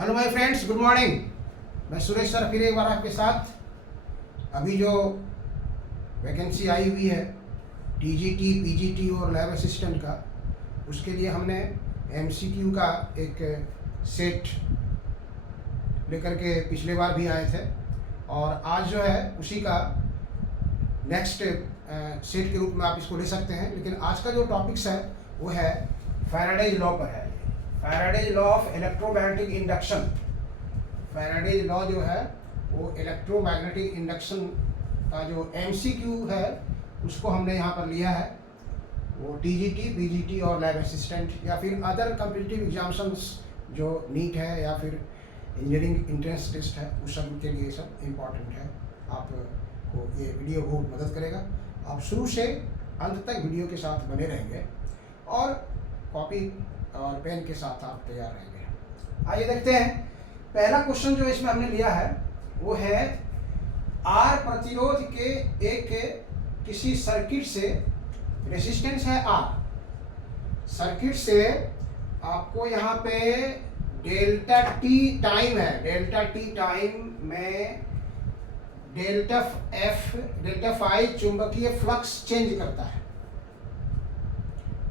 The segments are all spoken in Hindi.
Hello my friends, good morning. मैं सुरेश सर फिर एक बार आपके साथ। अभी जो वैकेंसी आई हुई है टीजीटी, पीजीटी और लैब असिस्टेंट का, उसके लिए हमने एमसीक्यू का एक सेट लेकर के पिछले बार भी आए थे और आज जो है उसी का नेक्स्ट सेट के रूप में आप इसको ले सकते हैं। लेकिन आज का जो टॉपिक्स है वो है फैराडेज लॉ पर है। Faraday's law of electromagnetic induction. Faraday's law जो है वो इलेक्ट्रोमैग्नेटिक इंडक्शन का जो एमसीक्यू है उसको हमने यहाँ पर लिया है। वो टीजीटी, पीजीटी और लैब असिस्टेंट या फिर अदर कॉम्पिटिटिव एग्जामिनेशंस जो नीट है या फिर इंजीनियरिंग एंट्रेंस टेस्ट है, उस सब के लिए सब इम्पॉर्टेंट है। आपको ये वीडियो बहुत मदद करेगा। आप शुरू से अंत तक वीडियो के साथ बने रहेंगे और कॉपी और पेन के साथ आप तैयार रहेंगे। आइए देखते हैं। पहला क्वेश्चन जो इसमें हमने लिया है वो है आर प्रतिरोध के एक किसी सर्किट से, रेजिस्टेंस है आर, सर्किट से आपको यहाँ पे डेल्टा टी टाइम है, डेल्टा टी टाइम में डेल्टा फाई चुंबकीय फ्लक्स चेंज करता है।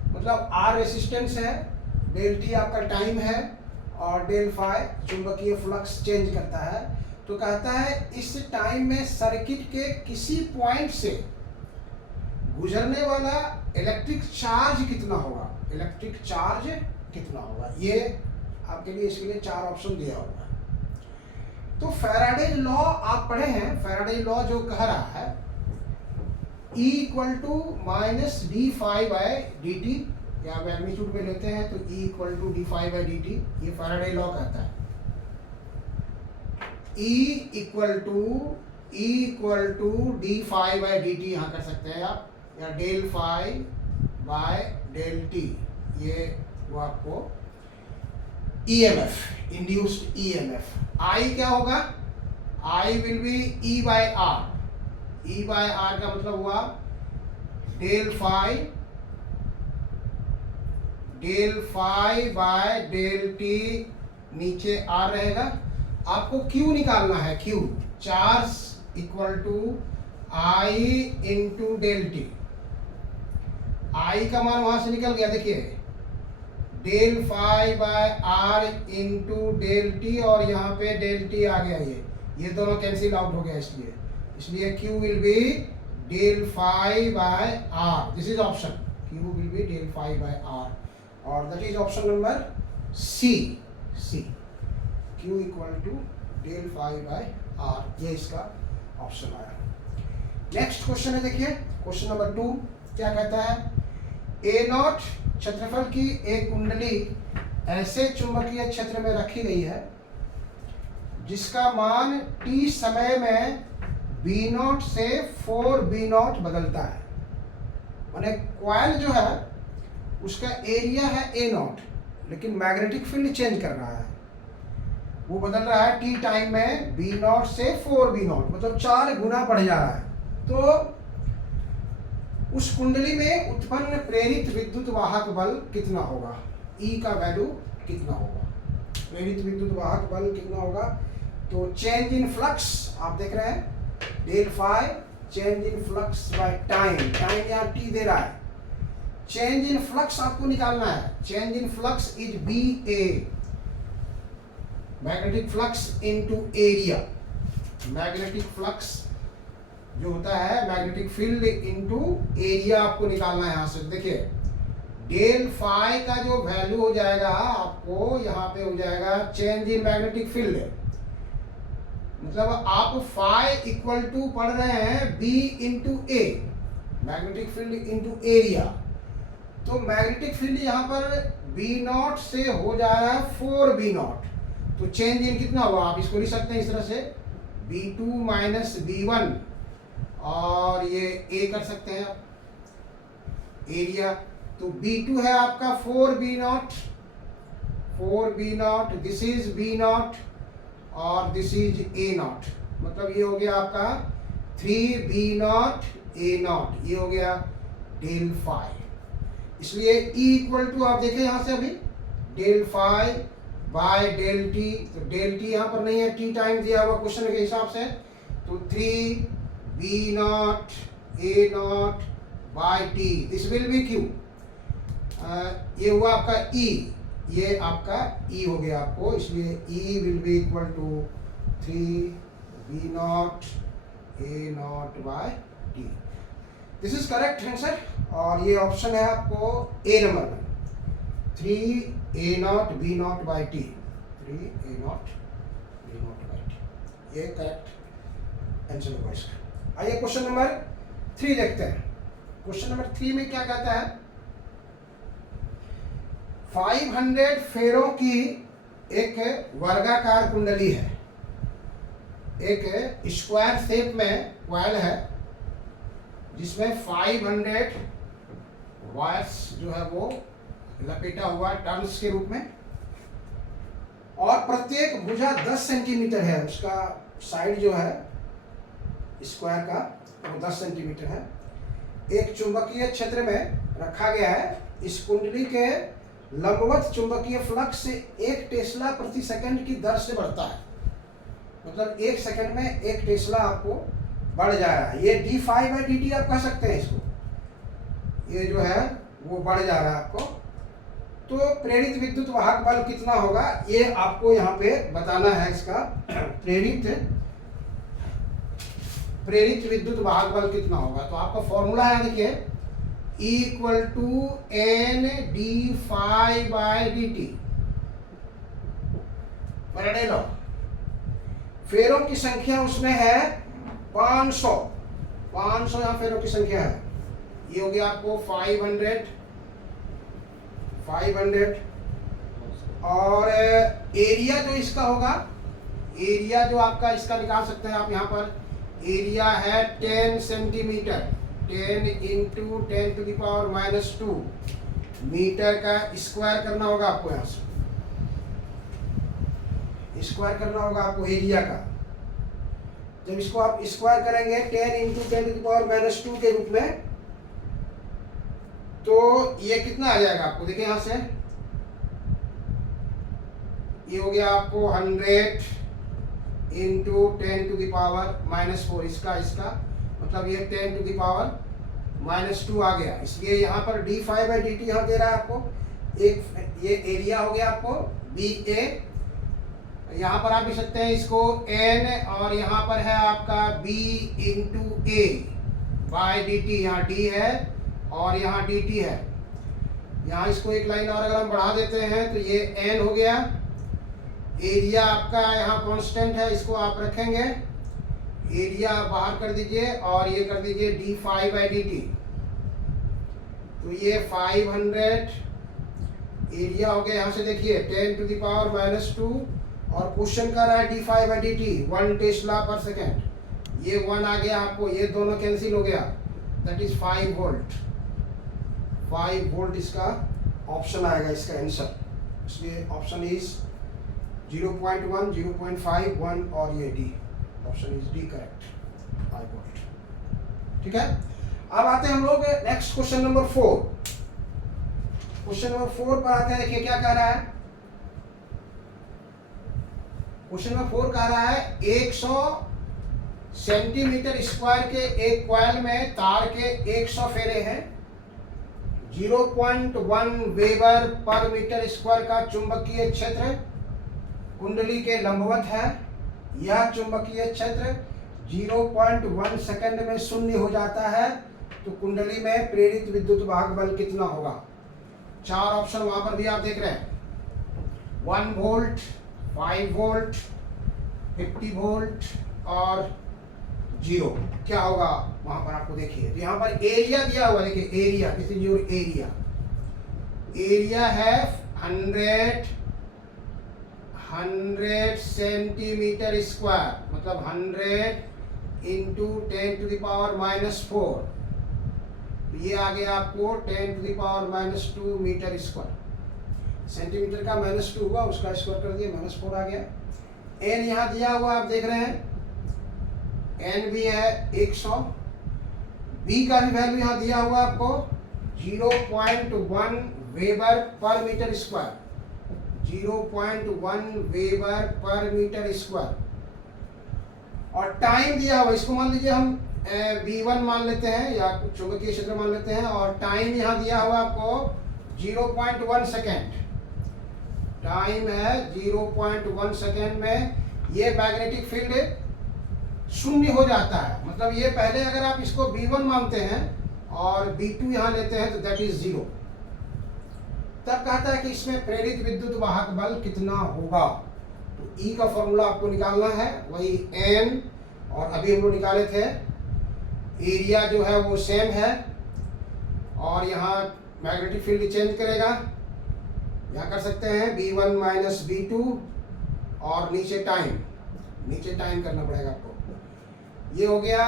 मतलब आर रेजिस्टेंस है, डेल टी आपका टाइम है और डेल फाई चुंबकीय फ्लक्स चेंज करता है। तो कहता है इस टाइम में सर्किट के किसी पॉइंट से गुजरने वाला इलेक्ट्रिक चार्ज कितना होगा, इलेक्ट्रिक चार्ज कितना होगा। ये आपके लिए, इसके लिए चार ऑप्शन दिया हुआ है। तो फैराडेज लॉ आप पढ़े हैं। फैराडेज लॉ जो कह रहा है E equal to minus d phi by d t, या मैग्नीट्यूड में लेते हैं तो E equal to d phi by d t, ये फैराडे लॉ कहता है। E equal to d phi by d t यहाँ कर सकते हैं आप, या del phi by del t, ये वो आपको EMF, इंड्यूस्ड EMF। I क्या होगा, I will be E by r. E by r का मतलब हुआ del phi by del t, नीचे आर रहेगा। आपको Q निकालना है, Q charge equal to I into del t. I का मान वहां से निकल गया, देखिए del phi by r into del t, और यहाँ पे डेल टी आ गया, ये दोनों कैंसिल आउट हो गया। इसलिए Q will be del phi by R. This is option, Q will be del phi by R, और that is option number C. Q equal to del phi by R, ये इसका ऑप्शन आया। नेक्स्ट क्वेश्चन है, देखिए क्वेश्चन नंबर 2 क्या कहता है। ए नॉट क्षेत्रफल की एक कुंडली ऐसे चुंबकीय क्षेत्र में रखी गई है जिसका मान t समय में बी नॉट से 4 बी नॉट बदलता है। माने कॉइल जो है उसका एरिया है ए नॉट, लेकिन मैग्नेटिक फील्ड चेंज कर रहा है, वो बदल रहा है टी टाइम में बी नॉट से 4 बी नॉट, मतलब 4 गुना बढ़ जा रहा है। तो उस कुंडली में उत्पन्न प्रेरित विद्युत वाहक बल कितना होगा, E का वैल्यू कितना होगा, प्रेरित विद्युत वाहक बल कितना होगा। तो चेंज इन फ्लक्स आप देख रहे हैं, del phi change in flux by time, time यहाँ T दे रहा है। चेंज इन फ्लक्स आपको निकालना है, change in flux is B A, magnetic flux into area. Magnetic flux जो होता है मैग्नेटिक फील्ड इनटू एरिया आपको निकालना है। यहाँ से देखिए डेल फाई का जो वैल्यू हो जाएगा आपको यहाँ पे हो जाएगा चेंज इन मैग्नेटिक फील्ड, मतलब आप फाई इक्वल टू पढ़ रहे हैं बी इंटू ए, मैग्नेटिक फील्ड इंटू एरिया। तो मैग्नेटिक फील्ड यहाँ पर बी नॉट से हो जा रहा है 4 बी नॉट, तो चेंज इन कितना हुआ, आप इसको लिख सकते हैं इस तरह से B2 माइनस B1, और ये ए कर सकते हैं आप एरिया। तो B2 है आपका 4 B naught, this is B naught और दिस इज ए नॉट, मतलब ये हो गया आपका 3 बी नॉट ए नॉट, ये हो गया डेल फाई। इसलिए E इक्वल टू आप देखें यहाँ से अभी del phi by del t, तो डेल टी यहाँ पर नहीं है, टी टाइम दिया हुआ क्वेश्चन के हिसाब से, तो 3 V0 A0 by t, this will be Q. ये हुआ आपका E, ये आपका E हो गया आपको, इसलिए E will be equal to 3 V0 A0 by t. This is correct answer, और ये ऑप्शन है आपको ए नंबर में, 3 A0 B0 by T, 3 A0 B0 by T, ये करेक्ट आंसर होगा इसका। आइए क्वेश्चन नंबर 3 देखते हैं। क्वेश्चन नंबर 3 में क्या कहता है, 500 फेरों की एक वर्गाकार कुंडली है, एक स्क्वायर शेप में कॉइल है जिसमें 500 वायर्स जो है वो लपेटा हुआ टर्न्स के रूप में, और प्रत्येक भुजा 10 सेंटीमीटर है, उसका साइड जो है स्क्वायर का वो 10 सेंटीमीटर है। एक चुंबकीय क्षेत्र में रखा गया है, इस कुंडली के लंबवत चुंबकीय फ्लक्स 1 टेस्ला प्रति सेकंड की दर से बढ़ता है, मतलब 1 सेकंड में 1 टेस्ला आपको बढ़ जा रहा है। ये d∅dt आप कह सकते हैं इसको, ये जो है वो बढ़ जा रहा है आपको। तो प्रेरित विद्युत वाहक बल कितना होगा ये आपको यहाँ पे बताना है। इसका प्रेरित विद्युत वाहक बल कितना होगा, तो आपका फॉर्मूला है, देखिए E equal to N d∅dt Faraday law. फेरों की संख्या उसमें है 500 यहाँ फेरों की संख्या है। ये हो गया आपको 500 और एरिया जो इसका होगा, एरिया जो आपका इसका निकाल सकते हैं आप, यहाँ पर एरिया है 10 सेंटीमीटर, 10 इंटू 10⁻⁻2 मीटर का स्क्वायर करना होगा आपको, यहाँ से स्क्वायर करना होगा आपको एरिया का। जब इसको आप स्क्वायर करेंगे 10 इंटू 10⁻⁻2 के रूप में, तो ये कितना आ जाएगा आपको, देखिए यहाँ से ये हो गया आपको 100 इंटू 10⁻⁻4, इसका मतलब ये 10⁻⁻2 आ गया। इसलिए यहाँ पर d∅dt यहाँ दे रहा है आपको, एक ये एरिया हो गया आपको BA, यहाँ पर आप लिख सकते हैं इसको N, और यहाँ पर है आपका B into A by dt, यहाँ D है और यहाँ dt है। यहाँ इसको एक लाइन और अगर हम बढ़ा देते हैं तो ये N हो गया। एरिया आपका यहाँ कांस्टेंट है, इसको आप रखेंगे, एरिया बाहर कर दीजिए और ये कर दीजिए d∅dt, तो ये 500 एरिया हो गया। यहाँ से देखिए 10⁻⁻2 और क्वेश्चन कर रहा है d∅dt 1 टेस्ला पर सेकेंड, ये 1 आ गया आपको, ये दोनों कैंसिल हो गया, दैट इज 5 वोल्ट इसका ऑप्शन आएगा, इसका आंसर। इसलिए ऑप्शन इज 0.1, 0.5, 1 और ये D, option is D correct, 5 volt. ठीक है, अब आते हैं हम लोग next question number 4। Question number 4 पर आते हैं, देखिए क्या कह रहा है। क्वेश्चन नंबर 4 कह रहा है 100 सेंटीमीटर स्क्वायर के एक कॉइल में तार के 100 फेरे हैं, 0.1 वेबर पर मीटर स्क्वायर का चुंबकीय क्षेत्र कुंडली के लंबवत है। यह चुंबकीय क्षेत्र 0.1 सेकंड में शून्य हो जाता है, तो कुंडली में प्रेरित विद्युत वाहक बल कितना होगा। 4 ऑप्शन वहां पर भी आप देख रहे हैं, 1 वोल्ट, 5 वोल्ट, 50 वोल्ट और 0। क्या होगा वहां पर आपको देखिए, तो यहाँ पर एरिया दिया हुआ, देखिए area, this is your area है 100 सेंटीमीटर स्क्वायर, मतलब 100 इंटू 10⁻⁻4, ये आ गया आपको 10⁻⁻2 मीटर स्क्वायर। सेंटीमीटर का -2 हुआ, उसका स्क्वायर कर दिया, -4 आ गया। एन यहाँ दिया हुआ आप देख रहे हैं, एन भी है 100, बी का भी वैल्यू यहाँ दिया हुआ आपको 0.1 weber per metre square, 0.1 weber per metre square. और टाइम दिया हुआ, इसको मान लीजिए हम V1 मान लेते हैं या चुंबकीय क्षेत्र मान लेते हैं, और टाइम यहाँ दिया हुआ आपको 0.1 सेकेंड। टाइम है 0.1 सेकेंड में ये मैग्नेटिक फील्ड शून्य हो जाता है। मतलब ये पहले अगर आप इसको V1 मानते हैं और V2 यहाँ लेते हैं तो दैट इज 0। तब कहता है कि इसमें प्रेरित विद्युत वाहक बल कितना होगा। तो E का फॉर्मूला आपको निकालना है, वही N, और अभी हम लोग निकाले थे। एरिया जो है वो सेम है, और यहाँ मैग्नेटिक फील्ड चेंज करेगा। यहाँ कर सकते हैं V1 माइनस V2, और नीचे टाइम करना पड़ेगा आपको। ये हो गया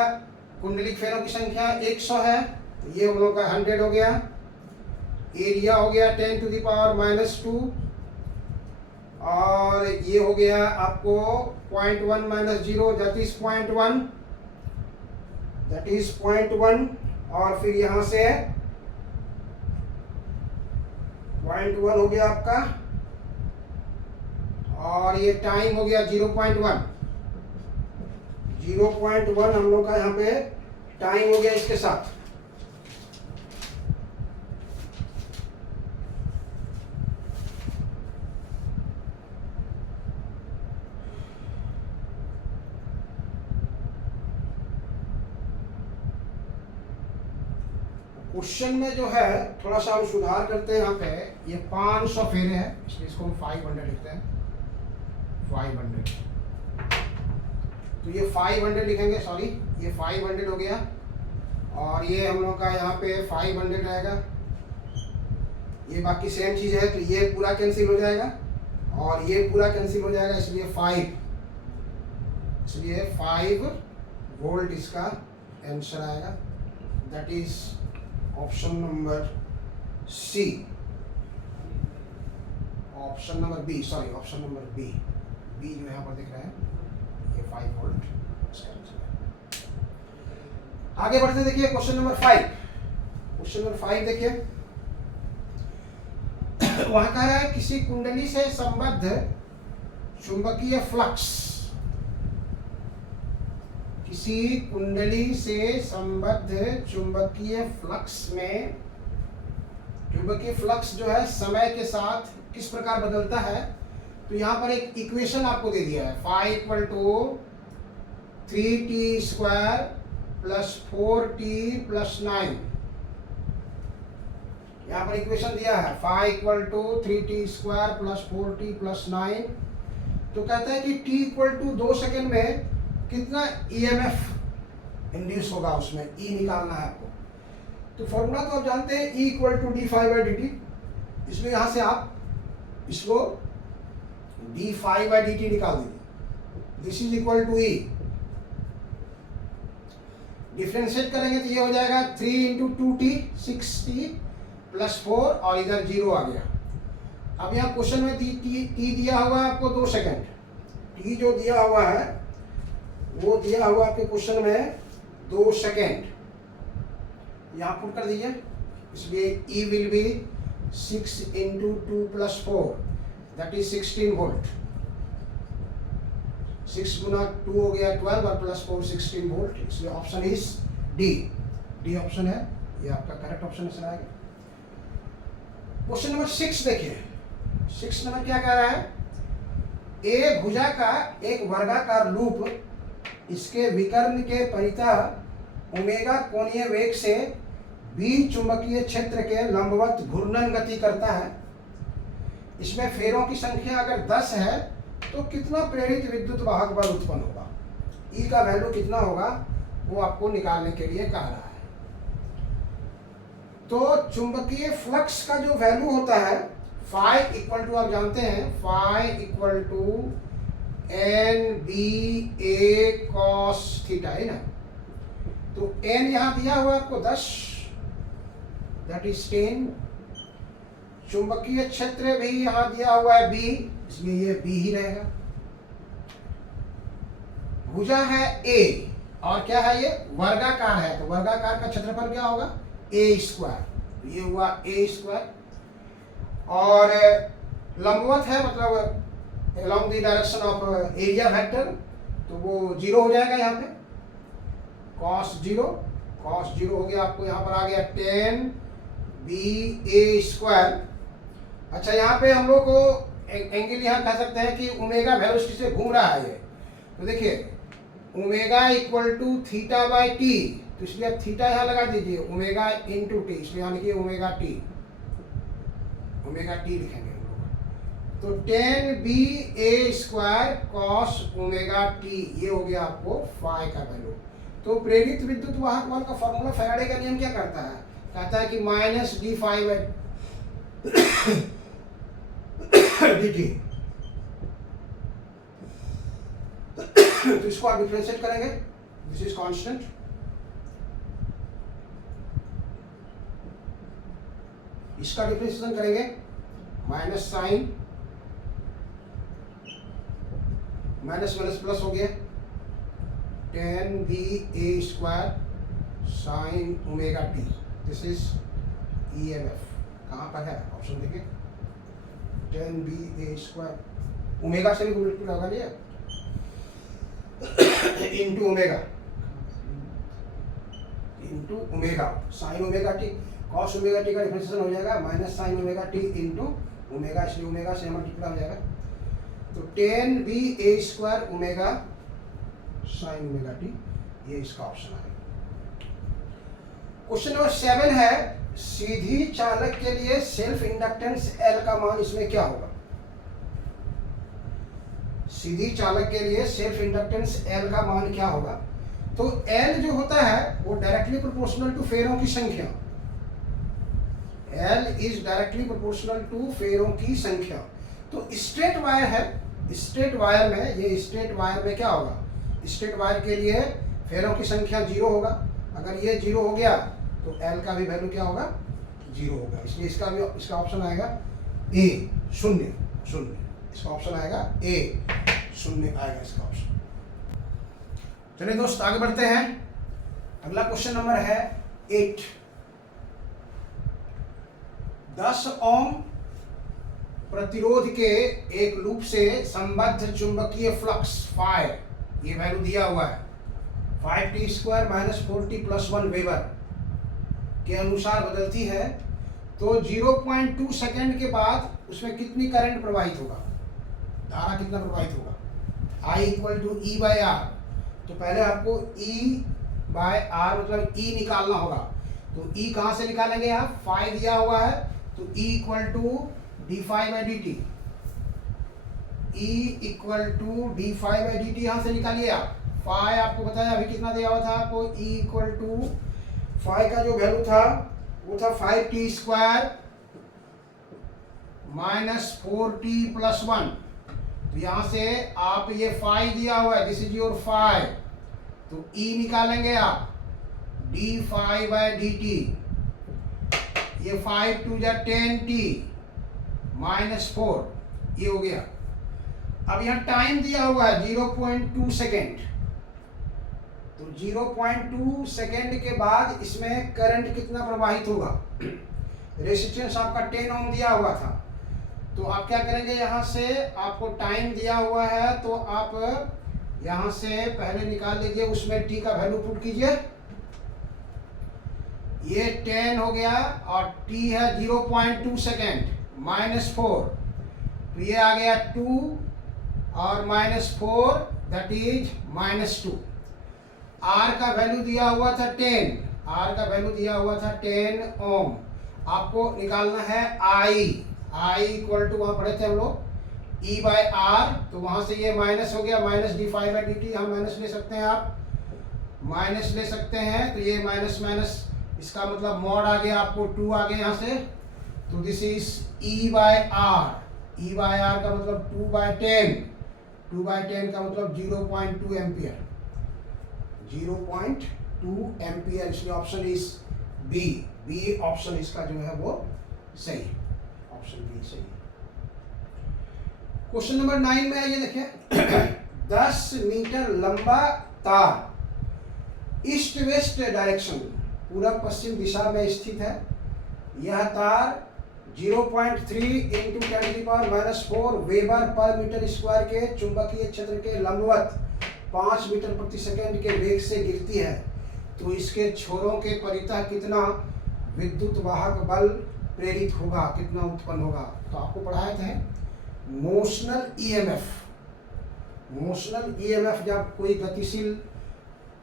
कुंडलिक फेरों की संख्या 100 है, ये हम लोग का 100 हो गया। एरिया हो गया 10⁻⁻², और ये हो गया आपको 0.1 माइनस 0 दैट इज 0.1, और फिर यहाँ से 0.1 हो गया आपका, और ये टाइम हो गया 0.1 हम लोग का यहाँ पे टाइम हो गया इसके साथ। क्वेश्चन में जो है थोड़ा सा हम सुधार करते हैं। यहाँ पे ये 500 फेरे हैं, इसलिए इसको हम 500 लिखते हैं। 500, तो ये 500 लिखेंगे, सॉरी ये 500 हो गया, और ये हम लोग का यहाँ पे 500 रहेगा। ये बाकी सेम चीज़ है, तो ये पूरा कैंसिल हो जाएगा और ये पूरा कैंसिल हो जाएगा, इसलिए 5 वोल्ट इसका आंसर आएगा। That is option number C, option number B जो यहाँ पर दिख रहा है, ये 5 वोल्ट इसका आंसर है। आगे बढ़ते देखिए क्वेश्चन नंबर 5 देखिए। वहां कह रहा है किसी कुंडली से संबद्ध चुंबकीय फ्लक्स, किसी कुंडली से संबद्ध चुंबकीय फ्लक्स में, चुंबकीय फ्लक्स जो है समय के साथ किस प्रकार बदलता है। तो यहाँ पर एक इक्वेशन आपको दे दिया है, phi = 3t² + 4t + 9। यहाँ पर इक्वेशन दिया है phi = 3t² + 4t + 9। तो कहता है कि t = 2 सेकेंड में कितना EMF इंड्यूस होगा, उसमें E निकालना है आपको। तो फॉर्मूला तो आप जानते हैं, E = d∅dt, इसलिए यहाँ से आप इसको d∅dt निकाल दीजिए। This is equal to E। Differentiate करेंगे तो ये हो जाएगा 3 × 2t 6t + 4, और इधर 0 आ गया। अब यहाँ क्वेश्चन में t दिया हुआ है आपको 2 सेकेंड। t जो दिया हुआ है वो दिया हुआ आपके क्वेश्चन में 2 सेकेंड, यहाँ पुट कर दीजिए। इसलिए E will B 6 × 2 + 4 that is 16 volt. 6 × 2 हो गया 12 और +4 16 वोल्ट। इसलिए ऑप्शन इज डी ऑप्शन है, ये आपका करेक्ट ऑप्शन है आएगा। क्वेश्चन नंबर 6 देखिए। 6 नंबर क्या कह रहा है, ए भुजा का एक वर्गाकार लूप इसके विकर्ण के परितः ओमेगा कोणीय वेग से बी चुंबकीय क्षेत्र के लंबवत घूर्णन गति करता है। इसमें फेरों की संख्या अगर 10 है तो कितना प्रेरित विद्युत वाहक बल उत्पन्न होगा। ई का वैल्यू कितना होगा वो आपको निकालने के लिए कह रहा है। तो चुंबकीय फ्लक्स का जो वैल्यू होता है phi = आप जानते हैं phi = NBA cos थीटा, है ना। तो n यहाँ दिया हुआ आपको 10 दैट इज 10। चुंबकीय क्षेत्र भी यहाँ दिया हुआ है B, इसलिए ये B ही रहेगा। भुजा है A, और क्या है ये वर्गाकार है, तो वर्गाकार का क्षेत्रफल क्या होगा A²। ये हुआ A², और लंबवत है, मतलब along the direction of area vector, तो वो 0 हो जाएगा यहाँ पे। cos 0 हो गया, आपको यहाँ पर आ गया 10ba²। अच्छा, यहाँ पे हम लोग को एंगल यहाँ कह सकते हैं कि ओमेगा वेलोसिटी से घूम रहा है ये। तो देखिए omega equal to theta by t, तो इसलिए आप थीटा यहाँ लगा दीजिए, ओमेगा इंटू टी, इसलिए यहाँ लिखिए ओमेगा टी लिखेंगे हम लोग। तो 10ba² cos ओमेगा टी, ये हो गया आपको फाई का वैल्यू। तो प्रेरित विद्युत वाहक बल का फॉर्मूला फैराडे का नियम क्या करता है, कहता है कि minus d phi by dt। तो इसको आप डिफरेंशिएट करेंगे, दिस इज कांस्टेंट, इसका डिफरेंशिएशन करेंगे, minus sine minus minus plus हो गया 10ba² sine omega t, this is EMF। कहाँ पर है ऑप्शन देखिए, 10ba², ओमेगा से भी उल्टी लगा लिया into omega sine omega T, cos omega T का डिफरेंशिएशन हो जाएगा minus sign omega T into omega, इसलिए ओमेगा से मल्टीप्लाई हो जाएगा। तो 10ba² omega sine omega T, ये इसका ऑप्शन आएगा। क्वेश्चन नंबर 7 है, सीधी चालक के लिए सेल्फ इंडक्टेंस L का मान इसमें क्या होगा। सीधी चालक के लिए सेल्फ इंडक्टेंस L का मान क्या होगा। तो L जो होता है वो डायरेक्टली प्रोपोर्शनल टू फेरों की संख्या, L is directly proportional to फेरों की संख्या। तो स्ट्रेट वायर है, स्ट्रेट वायर में, ये स्ट्रेट वायर में क्या होगा, स्ट्रेट वायर के लिए फेरों की संख्या 0 होगा। अगर ये 0 हो गया तो L का भी वैल्यू क्या होगा, 0 होगा, इसलिए इसका ऑप्शन आएगा A, शून्य। इसका ऑप्शन आएगा A, शून्य आएगा इसका ऑप्शन। चलिए दोस्त आगे बढ़ते हैं। अगला क्वेश्चन नंबर है 8। 10 ओम प्रतिरोध के एक लूप से संबद्ध चुंबकीय फ्लक्स फाई, ये वैल्यू दिया हुआ है 5t² - 4t + 1 वेबर के अनुसार बदलती है, तो 0.2 सेकेंड के बाद उसमें कितनी करंट प्रवाहित होगा, धारा कितना प्रवाहित होगा। I = E/R, तो पहले आपको E/R मतलब E निकालना होगा। तो E कहाँ से निकालेंगे आप, फाई दिया हुआ है, तो E = d∅/dt, E = d∅/dt यहाँ से निकालिए आप। फाई आपको बताया अभी कितना दिया हुआ था आपको, E फाई का जो वैल्यू था वो था 5t² - 4t + 1। तो यहाँ से आप ये फाई दिया हुआ है, दिस इज योर फाई, तो E निकालेंगे आप d∅/dt, ये 5 × 10t -4, ये हो गया। अब यहाँ टाइम दिया हुआ है 0.2 सेकेंड, तो 0.2 सेकेंड के बाद इसमें करंट कितना प्रवाहित होगा। रेजिस्टेंस आपका 10 ओम दिया हुआ था, तो आप क्या करेंगे, यहाँ से आपको टाइम दिया हुआ है, तो आप यहाँ से पहले निकाल लीजिए, उसमें t का वैल्यू पुट कीजिए, ये 10 हो गया और t है 0.2 सेकेंड -4, तो ये आ गया 2 और -4 दैट इज -2। R का वैल्यू दिया हुआ था 10, R का वैल्यू दिया हुआ था 10 ओम। आपको निकालना है I = वहाँ पढ़े थे हम लोग E/R, तो वहाँ से ये माइनस हो गया, माइनस d∅/dt, हम माइनस ले सकते हैं, आप माइनस ले सकते हैं, तो ये माइनस माइनस इसका मतलब मॉड आ गया, आपको 2 आ गया यहाँ से, तो दिस इज E/R। E/R का मतलब 2/10, 2/10 का मतलब 0.2 एम्पियर, 0.2 एम्पियर, इसलिए ऑप्शन इज बी ऑप्शन इसका जो है वो सही, ऑप्शन बी सही। क्वेश्चन नंबर 9 में ये देखिए 10 मीटर लंबा तार ईस्ट वेस्ट डायरेक्शन, पूरब पश्चिम दिशा में स्थित है। यह तार 0.3 into 10⁻⁻⁴ weber per metre square के चुंबकीय क्षेत्र के लंबवत 5 मीटर प्रति सेकंड के वेग से गिरती है, तो इसके छोरों के परितः कितना विद्युत वाहक बल प्रेरित होगा, कितना उत्पन्न होगा। तो आपको पढ़ाए थे मोशनल ईएमएफ। मोशनल ईएमएफ जब कोई गतिशील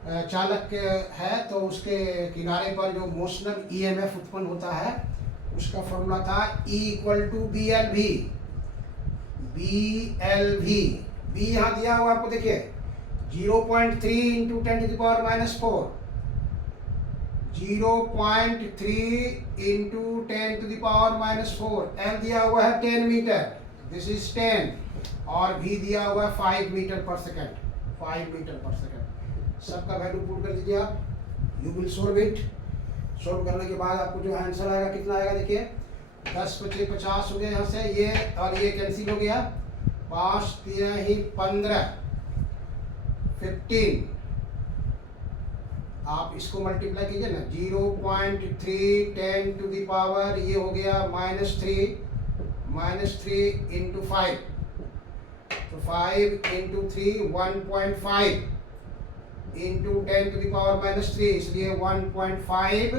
चालक है तो उसके किनारे पर जो मोशनल ईएमएफ उत्पन्न होता है उसका फॉर्मूला था E = BLV। BLV B यहाँ दिया हुआ आपको देखिए 0.3 इंटू 10⁻⁻⁴, 0.3 इंटू 10⁻⁻⁴, L दिया हुआ है 10 मीटर, दिस इज 10, और V दिया हुआ है 5 मीटर पर सेकेंड, 5 मीटर पर सेकेंड। सबका वैल्यू पुट कर दीजिए आप, you will solve it. Solve करने के बाद आपको जो आंसर आएगा कितना आएगा देखिए 10 × 5 = 50 हो गया, यहाँ से ये और ये कैंसिल हो गया, 5 × 3 = 15, 15। आप इसको मल्टीप्लाई कीजिए ना, 0.3 10⁻, ये हो गया -3 इंटू 5, तो 5 इंटू 3 1.5 इंटू 10⁻⁻3, इसलिए 1.5।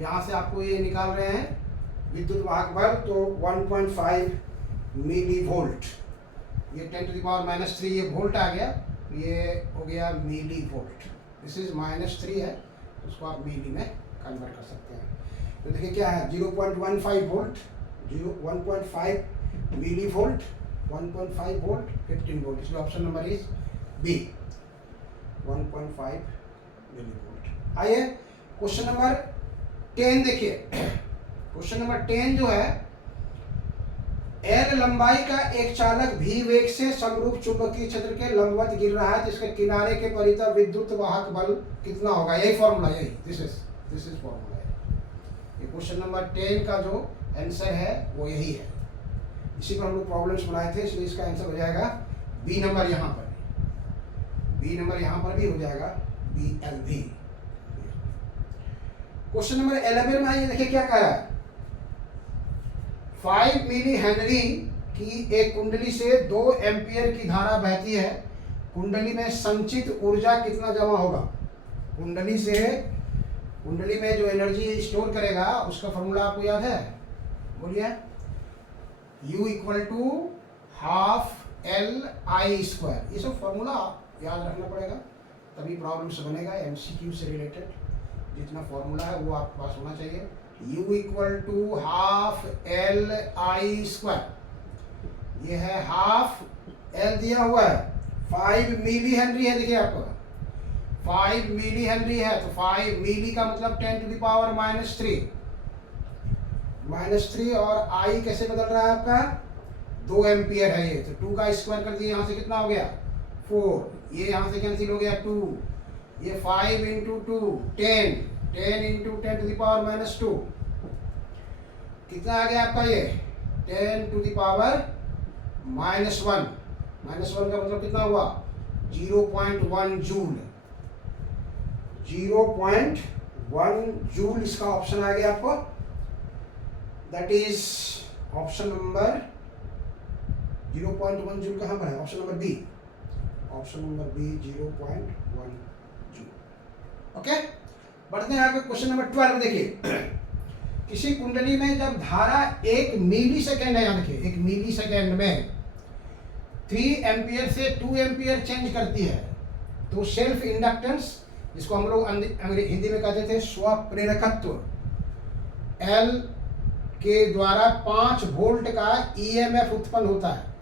यहाँ से आपको ये निकाल रहे हैं विद्युत वाहक बल, तो 1.5 मिली वोल्ट। ये 10⁻⁻3 ये वोल्ट आ गया, ये हो गया मिली वोल्ट। दिस इज -3 है, उसको आप मिली में कन्वर्ट कर सकते हैं। तो देखिए क्या है 0.15 volt, 1.5 millivolt, 1.5 volt, 15 volt, इसलिए option number is B, 1.5 millivolt. आइए क्वेश्चन नंबर 10 देखिए। क्वेश्चन नंबर 10 जो है, एल लंबाई का एक चालक भी वेग से समरूप चुंबकीय क्षेत्र के लंबवत गिर रहा है, जिसके किनारे के परितः विद्युत वाहक बल कितना होगा। यही फॉर्मूला, यही दिस इज फॉर्मूला है। ये क्वेश्चन नंबर 10 का जो आंसर है वो यही है। इसी पर हम लोग प्रॉब्लम्स बनाए थे, इसलिए इसका आंसर हो जाएगा बी नंबर, यहाँ पर बी नंबर यहाँ पर भी हो जाएगा BLV। क्वेश्चन नंबर 11 में आइए देखिए क्या कह रहा है। 5 मिली हेनरी की एक कुंडली से 2 एम्पियर की धारा बहती है, कुंडली में संचित ऊर्जा कितना जमा होगा। कुंडली में जो एनर्जी स्टोर करेगा उसका फॉर्मूला आपको याद है, बोलिए। U = ½ Li²। ये सब फॉर्मूला याद रखना पड़ेगा, तभी प्रॉब्लम से बनेगा। MCQ से रिलेटेड जितना फॉर्मूला है वो आपके पास होना चाहिए। U = ½ Li², ये है हाफ, L दिया हुआ है 5 मिली हेनरी है, देखिए आपको 5 मिली हेनरी है, तो 5 मिली का मतलब 10⁻⁻3, -3, और I कैसे बदल रहा है आपका, 2 एम्पियर है ये, तो 2 का स्क्वायर कर दिए, यहाँ से कितना हो गया 4, ये यहाँ से कैंसिल हो गया 2, ये 5 इंटू 2 10, 10 इंटू 10⁻⁻2, कितना आ गया आपका ये 10⁻⁻1, -1 का मतलब कितना हुआ 0.1 जूल, 0.1 जूल इसका ऑप्शन आ गया आपको, that is option number 0.1 joule कहाँ पर है, option number B, option number B 0.1 joule. Okay, बढ़ते हैं आगे क्वेश्चन नंबर 12 देखिए। किसी कुंडली में जब धारा 1 मिली सेकेंड है, यानी कि 1 मिली सेकेंड में 3 एम्पियर से 2 एम्पियर चेंज करती है, तो सेल्फ इंडक्टेंस, जिसको हम लोग हिंदी में कहते थे स्वप्रेरकत्व, L के द्वारा 5 वोल्ट का EMF उत्पन्न होता है।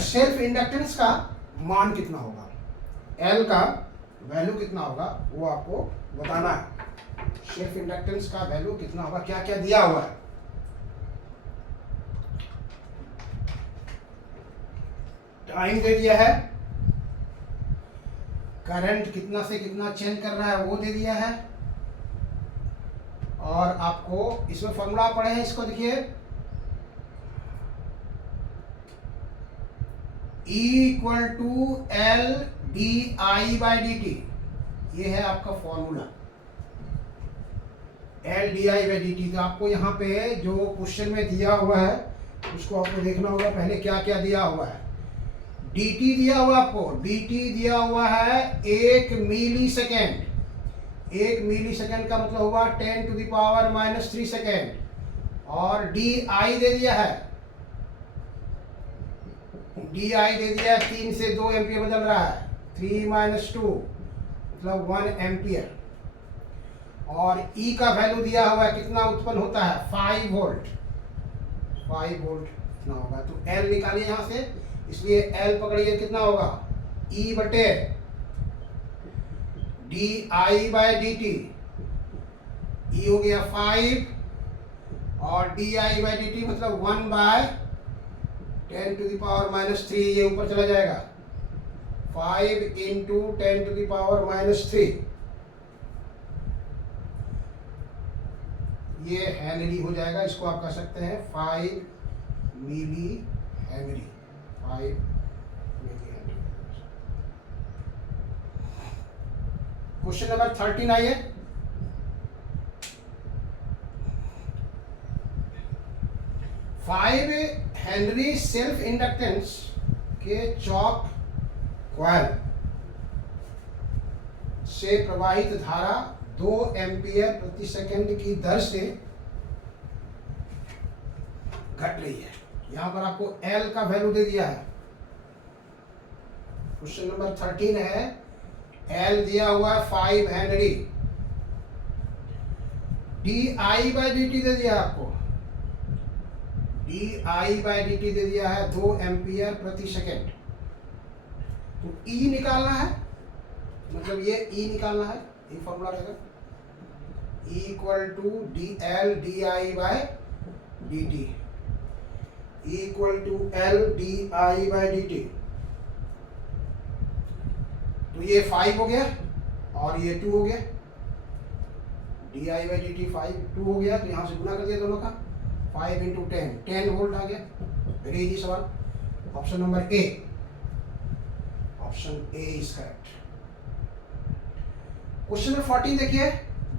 सेल्फ इंडक्टेंस का मान कितना होगा, L का वैल्यू कितना होगा वो आपको बताना है। सेल्फ इंडक्टेंस का वैल्यू कितना होगा, क्या क्या दिया हुआ है। टाइम दे दिया है, करंट कितना से कितना चेंज कर रहा है वो दे दिया है, और आपको इसमें फॉर्मूला पढ़े हैं, इसको देखिए E = L di/dt, ये है आपका formula. L D I by D T. तो आपको यहाँ पे जो क्वेश्चन में दिया हुआ है उसको आपको देखना होगा पहले क्या क्या दिया हुआ है। डी टी दिया हुआ आपको, डी टी दिया हुआ है 1 मिली सेकेंड। 1 मिली सेकेंड का मतलब हुआ 10⁻³ सेकेंड। और डी आई दे दिया है, डी आई दे दिया है 3 से 2 एम्पियर बदल रहा है, 3 - 2 मतलब 1 एम्पियर। और ई का वैल्यू दिया हुआ है, कितना उत्पन्न होता है 5 वोल्ट, 5 वोल्ट कितना होगा। तो एल निकालिए यहाँ से, इसलिए एल पकड़िए कितना होगा ई बटे D I by D T. E हो गया 5 और D I by D T मतलब 1/10⁻³ ये ऊपर चला जाएगा, 5 × 10⁻³ ये हेनरी हो जाएगा। इसको आप कह सकते हैं 5 milli henry, 5 milli henry. Question number 13 आइए। फाइव हेनरी सेल्फ इंडक्टेंस के चौक कॉइल से प्रवाहित धारा 2 एम्पियर प्रति सेकंड की दर से घट रही है। यहां पर आपको L का वैल्यू दे दिया है। क्वेश्चन नंबर 13 है, L दिया हुआ है 5 henry, D I by D T दे दिया है आपको, D I by D T दे दिया है 2 एम्पियर प्रति सेकेंड। तो E निकालना है, मतलब ये E निकालना है, ये फॉर्मूला रहेगा = DL DI by D T, = L DI by D T. तो ये 5 हो गया और ये 2 हो गया, D I by D T 2 हो गया। तो यहाँ से गुना कर दिया दोनों का, 5 × 10 10 वोल्ट आ गया। वेरी इजी सवाल। Option number A, option A is correct. Question number 14 देखिए,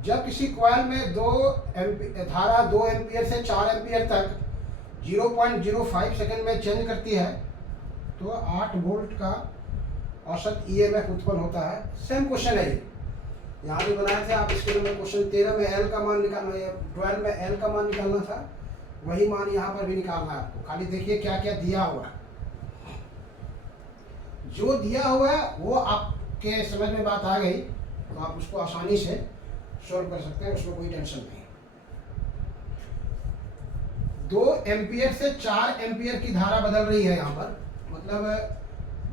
जब किसी कॉइल में धारा 2 एम्पियर से 4 एम्पियर तक 0.05 सेकंड में चेंज करती है तो 8 वोल्ट का औसत ईएमएफ उत्पन्न होता है। सेम क्वेश्चन है ये, यहाँ भी बनाए थे आप। इसके लिए क्वेश्चन 13 में एल का मान निकालना है, 12 में एल का मान निकालना था, वही मान यहाँ पर भी निकालना है आपको। खाली देखिए क्या क्या दिया हुआ है, जो दिया हुआ है वो आपके समझ में बात आ गई तो आप उसको आसानी से सॉल्व कर सकते हैं, उसमें कोई टेंशन नहीं। 2 एम्पियर से 4 एम्पियर की धारा बदल रही है यहाँ पर, मतलब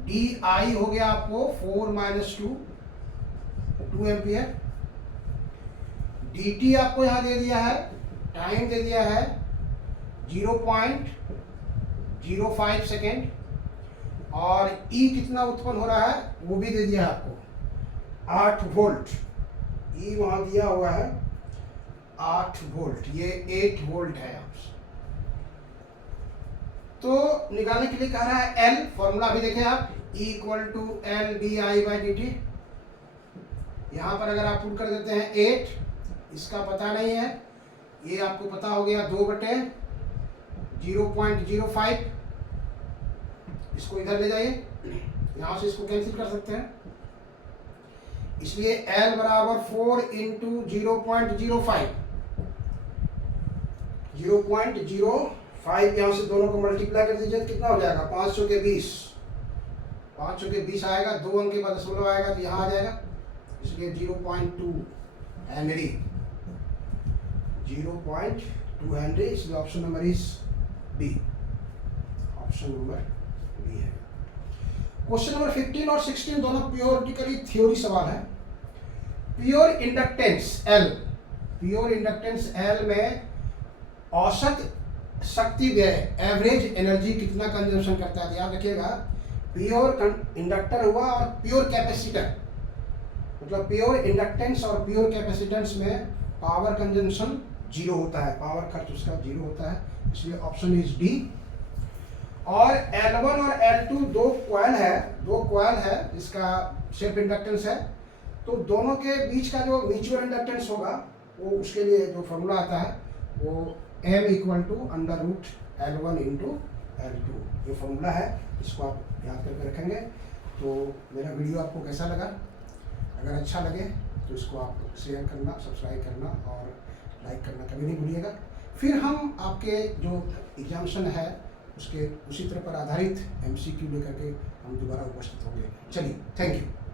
डी आई हो गया आपको 4 - 2 एम्पियर। डी टी आपको यहाँ दे दिया है, टाइम दे दिया है 0.05 सेकेंड, और ई कितना उत्पन्न हो रहा है वो भी दे दिया है आपको 8 वोल्ट। ई वहाँ दिया हुआ है 8 वोल्ट, ये 8 वोल्ट है आपसे। तो निकालने के लिए कह रहा है एल, फॉर्मूला भी देखें आप, = L DI by D t. यहाँ पर अगर आप पुट कर देते हैं 8, इसका पता नहीं है, ये आपको पता हो गया 2/0.05। इसको इधर ले जाइए, यहाँ से इसको कैंसिल कर सकते हैं, इसलिए L बराबर 4 × 0.05, 0.05 यहाँ से दोनों को मल्टीप्लाई कर दीजिए, कितना हो जाएगा 500 के 20, 500 के 20 आएगा, 2 अंक के बाद दशमलव आएगा तो यहाँ आ जाएगा, इसलिए 0.2 हेनरी, 0.2 हेनरी। इसलिए option number is B, option number B है। क्वेश्चन नंबर 15 और 16 दोनों प्योरिटिकली थ्योरी सवाल है। Pure inductance L, pure inductance L में औसत शक्ति व्यय, एवरेज एनर्जी कितना कंजम्पशन करता है। याद रखिएगा, प्योर इंडक्टर हुआ और प्योर कैपेसिटर, मतलब प्योर इंडक्टेंस और प्योर कैपेसिटेंस में पावर कंजम्पशन 0 होता है, पावर खर्च उसका 0 होता है, इसलिए ऑप्शन इज डी। और L1 और L2 दो कॉइल है इसका सेल्फ इंडक्टेंस है, तो दोनों के बीच का जो म्यूचुअल इंडक्टेंस होगा वो उसके लिए जो फॉर्मूला आता है वो m equal to √L1 into L2, ये फॉर्मूला है, इसको आप याद करके रखेंगे। तो मेरा वीडियो आपको कैसा लगा? अगर अच्छा लगे तो इसको आप शेयर करना, सब्सक्राइब करना और लाइक करना कभी नहीं भूलिएगा। फिर हम आपके जो एग्जामिनेशन है उसके उसी तरह पर आधारित MCQ लेकर के हम दोबारा उपस्थित होंगे। चलिए, थैंक यू।